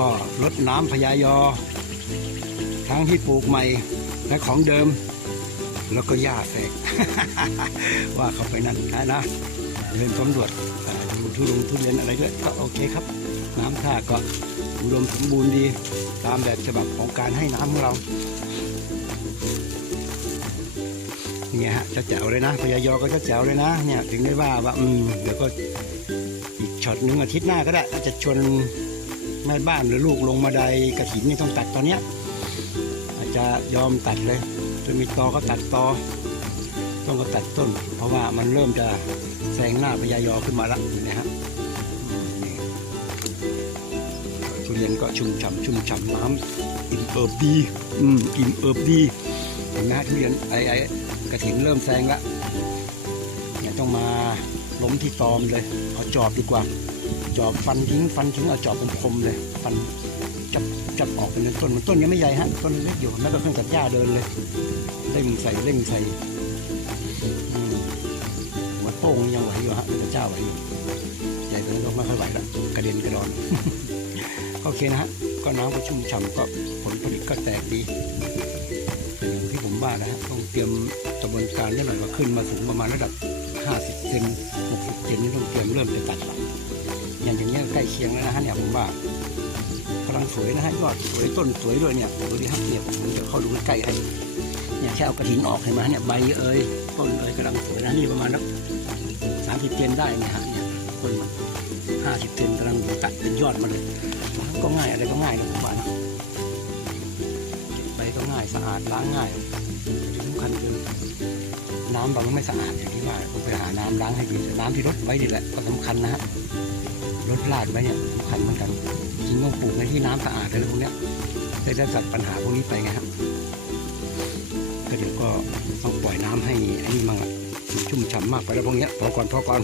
ก็ลดน้ำพญายอ ทั้งที่ปลูกใหม่และของเดิม แล้วก็หญ้าแฝกว่าเขาไปนั่นนะนะเดินสำรวจดูทุลงทุเรียนอะไรด้วยก็โอเคครับ น้ำท่าก็อุดมสมบูรณ์ดีตามแบบฉบับของการให้น้ำของเราเนี่ยฮะจะแจ๋วเลยนะพญายอก็จะแจ๋วเลยนะเนี่ยถึงได้ว่าว่าอืมเดี๋ยวก็อีกช็อตหนึ่งอาทิตย์หน้าก็ได้อาจจะชวน แม่บ้านหรือลูกลงมาไดกระถินนี่ต้องตัดตอนเนี้ยอาจจะยอมตัดเลยจะมีตอก็ตัดตอต้นก็ตัดต้น เพราะว่ามันเริ่มจะแซงหน้าพญายอขึ้นมาแล้วเห็นไหมครับทุเรียนก็ชุ่มฉ่ำชุ่มฉ่ำน้ำอิ่มเอิบดีอืมอิ่มเอิบดีเห็นไหมทุเรียนไอ้ไอ้กระถินเริ่มแซงละเนี่ยต้องมาล้มที่ตอมเลยเอาจอบดีกว่าจอบฟันทิ้งฟันทิ้งเอาจอบเป็นคมเลยฟันจับจับออกเป็นต้นมันต้นยังไม่ใหญ่ฮะต้นเล็กอยู่แล้ก็เครื่องตัดหญ้าเดินเลยเร่งใส่เร่งใส่อืมหัวโป้งยังไหวอยู่ฮะพระเจ้าไหวอยู่ใหญ่กว่านั้นก็ไม่ค่อยไหวละกระเด็นกระดอนก็โอเคนะฮะก็น้ำก็ชุ่มฉ่ำก็ผลผลิตก็แตกดีแต่อย่างที่ผมว่านะฮะต้องเตรียมกระบวนการนิดหน่อยว่าขึ้นมาถึงประมาณระดับ 50เซน60เซนนี่ต้องเตรียมเริ่มจะตัดละ อย่างอย่างเงี้ยใกล้เคียงแล้วนะฮะเนี่ยผมว่ากำลังสวยนะฮะยอดสวยต้นสวยด้วยเนี่ยดูดิฮะเนี่ยผมจะเข้าดูใกล้ให้เนี่ยแค่เอากระถินออกเห็นไหมเนี่ยใบเอ้ยต้นเอ้ยกำลังสวยนะนี่ประมาณนักสามสิบเซนได้เนี่ยฮะเนี่ยต้นห้าสิบเซนกำลังตัดเป็นยอดมาเลยก็ง่ายอะไรก็ง่ายนะผมว่านะใบก็ง่ายสะอาดล้างง่ายสำคัญคือ น้ำเราไม่สะอาดอย่างที่ว่าต้องไปหาน้ำล้างให้ดีแต่น้ำที่รดไว้นี่แหละก็สำคัญนะฮะรดลาดไว้เนี่ยสำคัญเหมือนกันจริงต้องปลูกในที่น้ำสะอาดเลยพวกเนี้ยจะได้จัดปัญหาพวกนี้ไปไงครับก็เดี๋ยวก็ต้องปล่อยน้ำให้ไอ้นี่มั่งชุ่มฉ่ำมากไปแล้วพวกเนี้ยพอก่อนพอก่อน